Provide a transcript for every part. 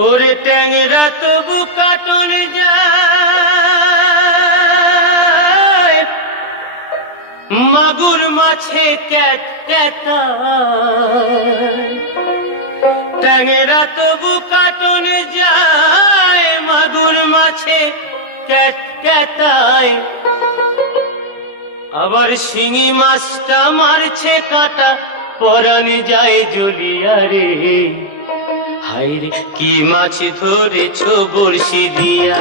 ওরে ট্যাংরা তবু কাটন যায়, মাগুর মাছে ক্যাট ক্যাটায়। ট্যাংরা তবু কাটন যায়, মাগুর মাছে ক্যাট ক্যাটায়। আবার শিঙি মাছটা মারছে কাটা, পরাণ যায় জ্বলিয়া রে। হায়রে কি মাছ ধরেছ বড়শি দিয়া,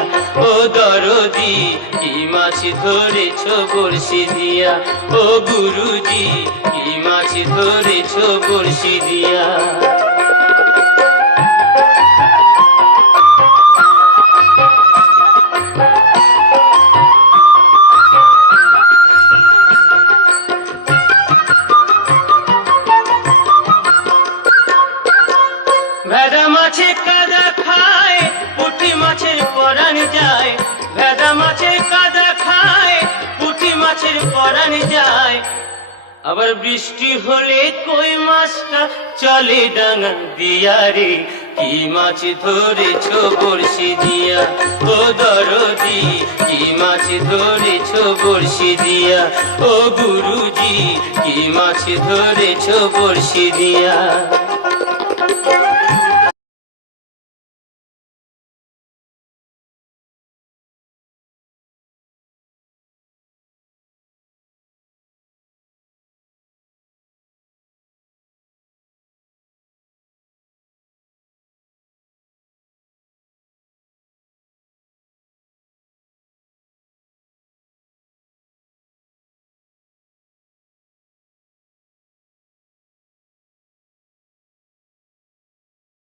ও দরদি কি মাছ ধরেছ বড়শি দিয়া, ও গুরুজি কি মাছ ধরেছ বড়শি দিয়া। ভেদা মাছে কাদা খায়, পুঁটি মাছের পরাণ যায়। ভেদা মাছে কাদা খায়, পুঁটি মাছের পরাণ যায়। আবার বৃষ্টি হলে কই মাছটা চলে ডাঙা দিয়া রে। কি মাছ ধরেছ বড়শি দিয়া, ও দরদি কি মাছ ধরেছ বড়শি দিয়া, ও গুরুজি কি মাছ ধরেছ বড়শি দিয়া।